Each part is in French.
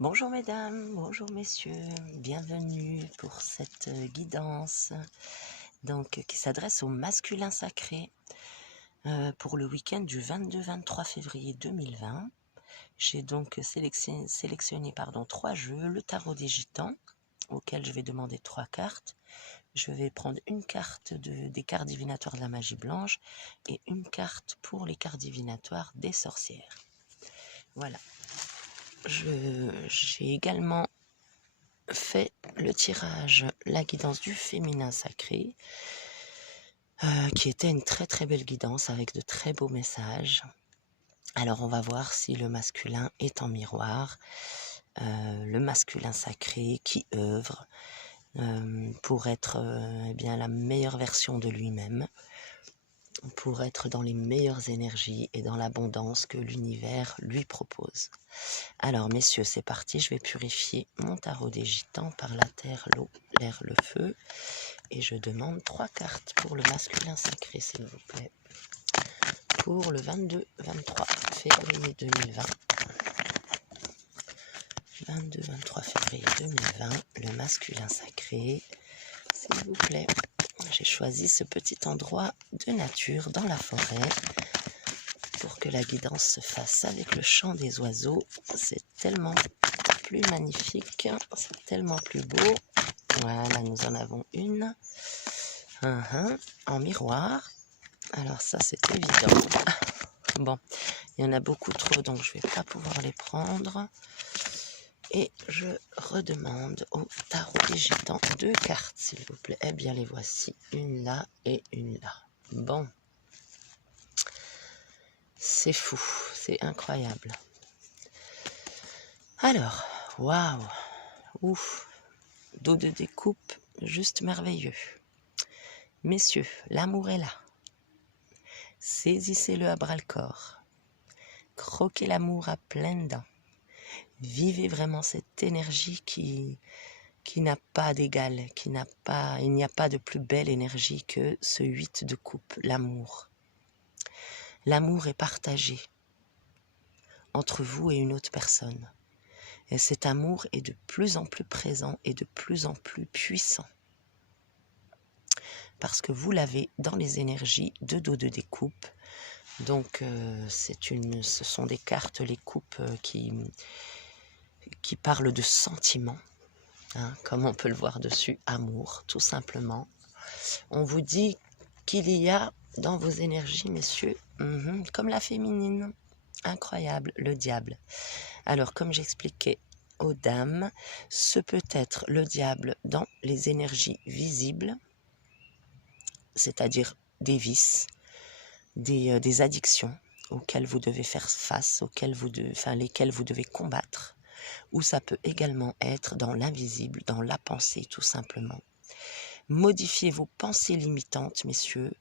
Bonjour mesdames, bonjour messieurs, bienvenue pour cette guidance qui s'adresse au masculin sacré pour le week-end du 22-23 février 2020. J'ai donc sélectionné 3 jeux, le tarot des gitans, auquel je vais demander 3 cartes. Je vais prendre une carte des cartes divinatoires de la magie blanche et une carte pour les cartes divinatoires des sorcières. Voilà. J'ai également fait le tirage, la guidance du féminin sacré, qui était une très très belle guidance avec de très beaux messages. Alors on va voir si le masculin est en miroir, le masculin sacré qui œuvre pour être bien la meilleure version de lui-même, pour être dans les meilleures énergies et dans l'abondance que l'univers lui propose. Alors messieurs, c'est parti, je vais purifier mon tarot des gitans par la terre, l'eau, l'air, le feu. Et je demande 3 cartes pour le masculin sacré, s'il vous plaît. Pour le 22-23 février 2020. 22-23 février 2020, le masculin sacré, s'il vous plaît. J'ai choisi ce petit endroit de nature dans la forêt pour que la guidance se fasse avec le chant des oiseaux. C'est tellement plus magnifique, c'est tellement plus beau. Voilà, nous en avons une. En miroir. Alors ça, c'est évident. Bon, il y en a beaucoup trop, donc je ne vais pas pouvoir les prendre. Et je redemande au tarot des gitans 2 cartes, s'il vous plaît. Eh bien, les voici. Une là et une là. Bon. C'est fou. C'est incroyable. Alors, waouh. Ouf. Dos de découpe, juste merveilleux. Messieurs, l'amour est là. Saisissez-le à bras-le-corps. Croquez l'amour à pleines dents. Vivez vraiment cette énergie qui n'a pas d'égal, il n'y a pas de plus belle énergie que ce 8 de coupe, l'amour. L'amour est partagé entre vous et une autre personne. Et cet amour est de plus en plus présent et de plus en plus puissant. Parce que vous l'avez dans les énergies de dos de découpe. Donc ce sont des cartes, les coupes qui parlent de sentiments. Comme on peut le voir dessus, amour, tout simplement. On vous dit qu'il y a dans vos énergies, messieurs, comme la féminine, incroyable, le diable. Alors, comme j'expliquais aux dames, ce peut être le diable dans les énergies visibles, c'est-à-dire des vices, des addictions auxquelles vous devez faire face, lesquelles vous devez combattre, ou ça peut également être dans l'invisible, dans la pensée, tout simplement. Modifier vos pensées limitantes, messieurs,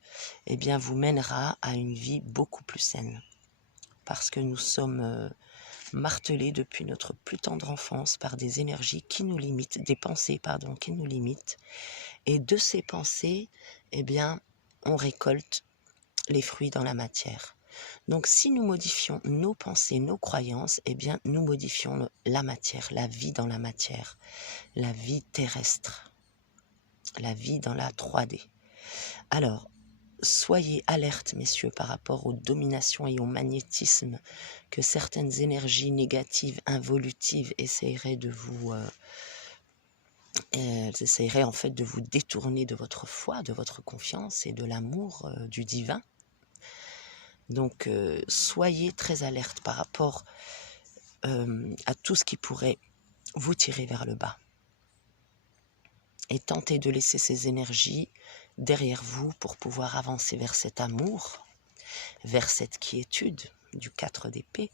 eh bien, vous mènera à une vie beaucoup plus saine. Parce que nous sommes martelés depuis notre plus tendre enfance par des énergies qui nous limitent, des pensées, qui nous limitent. Et de ces pensées, eh bien, on récolte les fruits dans la matière. Donc, si nous modifions nos pensées, nos croyances, eh bien, nous modifions la matière, la vie dans la matière, la vie terrestre. La vie dans la 3D. Alors, soyez alertes, messieurs, par rapport aux dominations et au magnétisme que certaines énergies négatives, involutives essaieraient en fait de vous détourner de votre foi, de votre confiance et de l'amour du divin. Donc, soyez très alertes par rapport à tout ce qui pourrait vous tirer vers le bas. Et tentez de laisser ces énergies derrière vous pour pouvoir avancer vers cet amour, vers cette quiétude du 4 d'épée.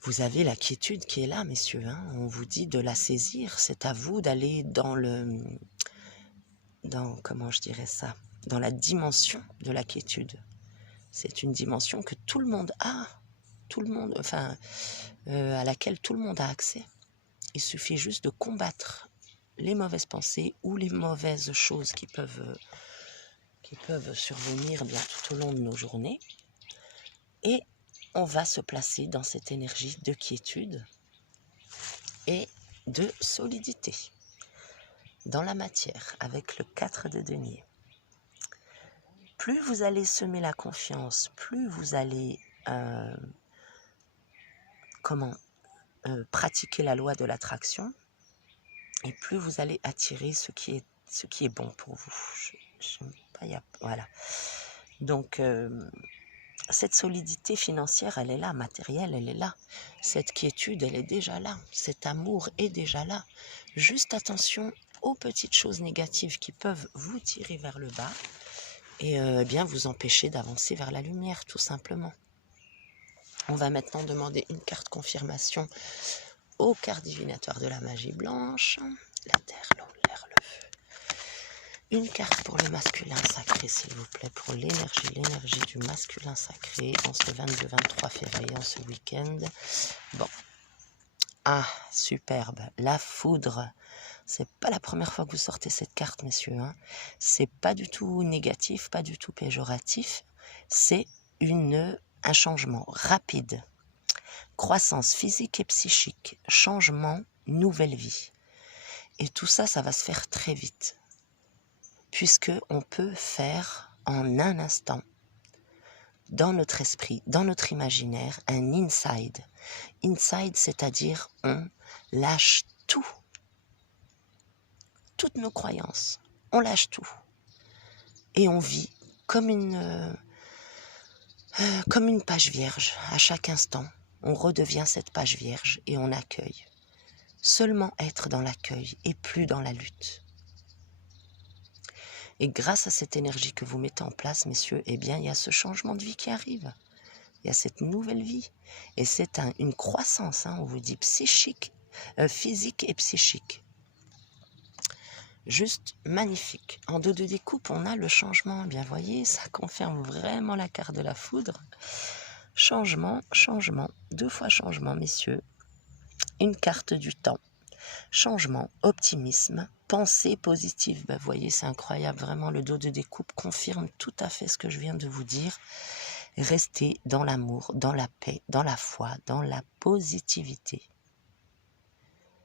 Vous avez la quiétude qui est là, messieurs. On vous dit de la saisir. C'est à vous d'aller dans la dimension de la quiétude. C'est une dimension que tout le monde a, à laquelle tout le monde a accès. Il suffit juste de combattre les mauvaises pensées ou les mauvaises choses qui peuvent survenir bien tout au long de nos journées. Et on va se placer dans cette énergie de quiétude et de solidité dans la matière avec le 4 de denier. Plus vous allez semer la confiance, plus vous allez pratiquer la loi de l'attraction, et plus vous allez attirer ce qui est bon pour vous. Voilà. Donc, cette solidité financière, elle est là, matérielle, elle est là. Cette quiétude, elle est déjà là. Cet amour est déjà là. Juste attention aux petites choses négatives qui peuvent vous tirer vers le bas et bien vous empêcher d'avancer vers la lumière, tout simplement. On va maintenant demander une carte confirmation aux cartes divinatoires de la magie blanche. La terre, l'eau, l'air, le feu. Une carte pour le masculin sacré, s'il vous plaît, pour l'énergie du masculin sacré en ce 22-23 février, en ce week-end. Bon. Ah, superbe. La foudre. C'est pas la première fois que vous sortez cette carte, messieurs. Hein. C'est pas du tout négatif, pas du tout péjoratif. C'est un changement rapide. Croissance physique et psychique. Changement, nouvelle vie. Et tout ça, ça va se faire très vite. Puisque on peut faire en un instant, dans notre esprit, dans notre imaginaire, un inside. Inside, c'est-à-dire on lâche tout. Toutes nos croyances, on lâche tout. Et on vit comme une page vierge. À chaque instant, on redevient cette page vierge et on accueille. Seulement être dans l'accueil et plus dans la lutte. Et grâce à cette énergie que vous mettez en place, messieurs, eh bien, il y a ce changement de vie qui arrive. Il y a cette nouvelle vie. Et c'est une croissance, on vous dit physique et psychique. Juste magnifique. En dos de découpe, on a le changement. Eh bien, voyez, ça confirme vraiment la carte de la foudre. Changement, 2 fois changement, messieurs. Une carte du temps. Changement, optimisme, pensée positive. Ben, vous voyez, c'est incroyable. Vraiment, le dos de découpe confirme tout à fait ce que je viens de vous dire. Restez dans l'amour, dans la paix, dans la foi, dans la positivité.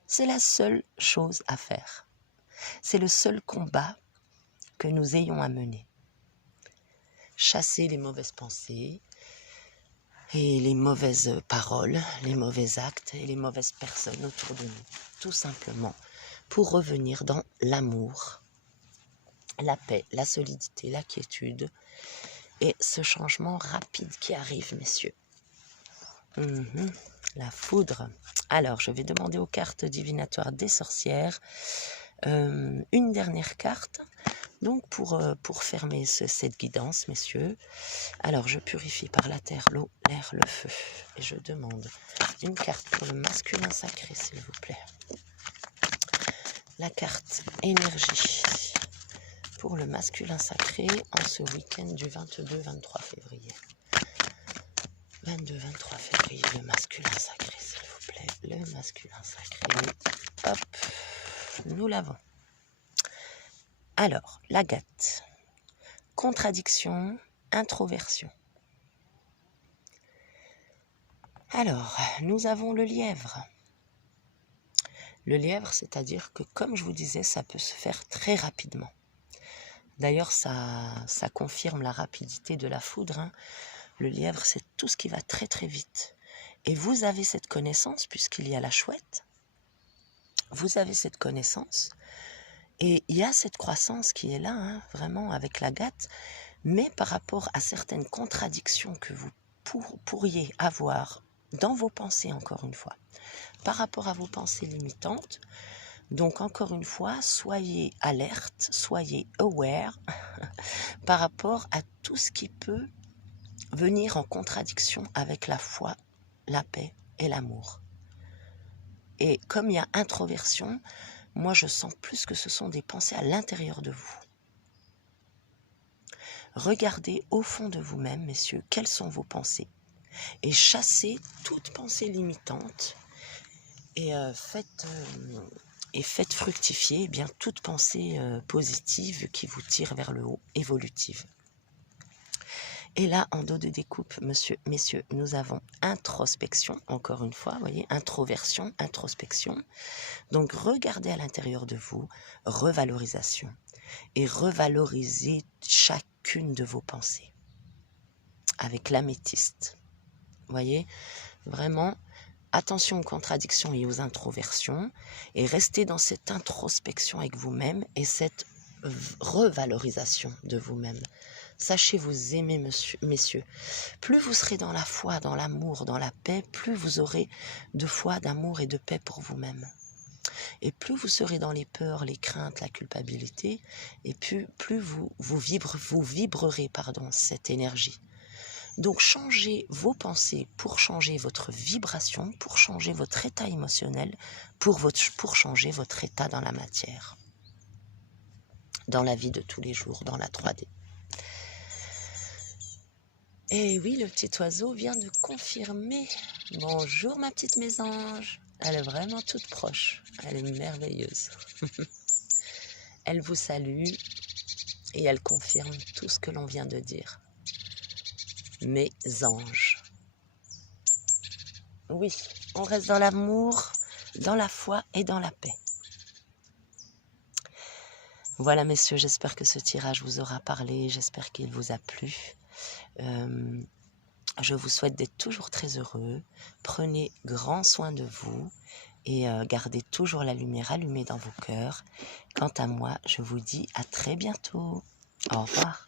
C'est la seule chose à faire. C'est le seul combat que nous ayons à mener. Chasser les mauvaises pensées et les mauvaises paroles, les mauvais actes et les mauvaises personnes autour de nous. Tout simplement pour revenir dans l'amour, la paix, la solidité, la quiétude et ce changement rapide qui arrive, messieurs. La foudre. Alors, je vais demander aux cartes divinatoires des sorcières une dernière carte. Donc, pour fermer cette guidance, messieurs, alors je purifie par la terre, l'eau, l'air, le feu. Et je demande une carte pour le masculin sacré, s'il vous plaît. La carte énergie pour le masculin sacré en ce week-end du 22-23 février. 22-23 février, le masculin sacré, s'il vous plaît. Le masculin sacré. Hop, nous l'avons. Alors, l'agate. Contradiction, introversion. Alors, nous avons le lièvre. Le lièvre, c'est-à-dire que, comme je vous disais, ça peut se faire très rapidement. D'ailleurs, ça confirme la rapidité de la foudre. Le lièvre, c'est tout ce qui va très très vite. Et vous avez cette connaissance, puisqu'il y a la chouette. Vous avez cette connaissance. Et il y a cette croissance qui est là, vraiment, avec l'agate. Mais par rapport à certaines contradictions que vous pourriez avoir dans vos pensées, encore une fois, par rapport à vos pensées limitantes, donc encore une fois, soyez alerte, soyez aware par rapport à tout ce qui peut venir en contradiction avec la foi, la paix et l'amour. Et comme il y a introversion, moi je sens plus que ce sont des pensées à l'intérieur de vous. Regardez au fond de vous-même, messieurs, quelles sont vos pensées. Et chassez toute pensée limitante et faites fructifier toute pensée positive qui vous tire vers le haut, évolutive. Et là, en dos de découpe, messieurs, nous avons introspection, encore une fois, vous voyez, introversion, introspection. Donc, regardez à l'intérieur de vous, revalorisation. Et revalorisez chacune de vos pensées avec l'améthyste. Vous voyez, vraiment, attention aux contradictions et aux introversions et restez dans cette introspection avec vous-même et cette revalorisation de vous-même. Sachez vous aimer, messieurs. Plus vous serez dans la foi, dans l'amour, dans la paix, plus vous aurez de foi, d'amour et de paix pour vous-même. Et plus vous serez dans les peurs, les craintes, la culpabilité, et plus vous vibrerez cette énergie. Donc changez vos pensées pour changer votre vibration, pour changer votre état émotionnel, pour changer votre état dans la matière, dans la vie de tous les jours, dans la 3D. Et oui, le petit oiseau vient de confirmer. Bonjour ma petite mésange. Elle est vraiment toute proche. Elle est merveilleuse. Elle vous salue et elle confirme tout ce que l'on vient de dire. Mes anges. Oui, on reste dans l'amour, dans la foi et dans la paix. Voilà messieurs, j'espère que ce tirage vous aura parlé, j'espère qu'il vous a plu. Je vous souhaite d'être toujours très heureux, prenez grand soin de vous et gardez toujours la lumière allumée dans vos cœurs. Quant à moi, je vous dis à très bientôt. Au revoir.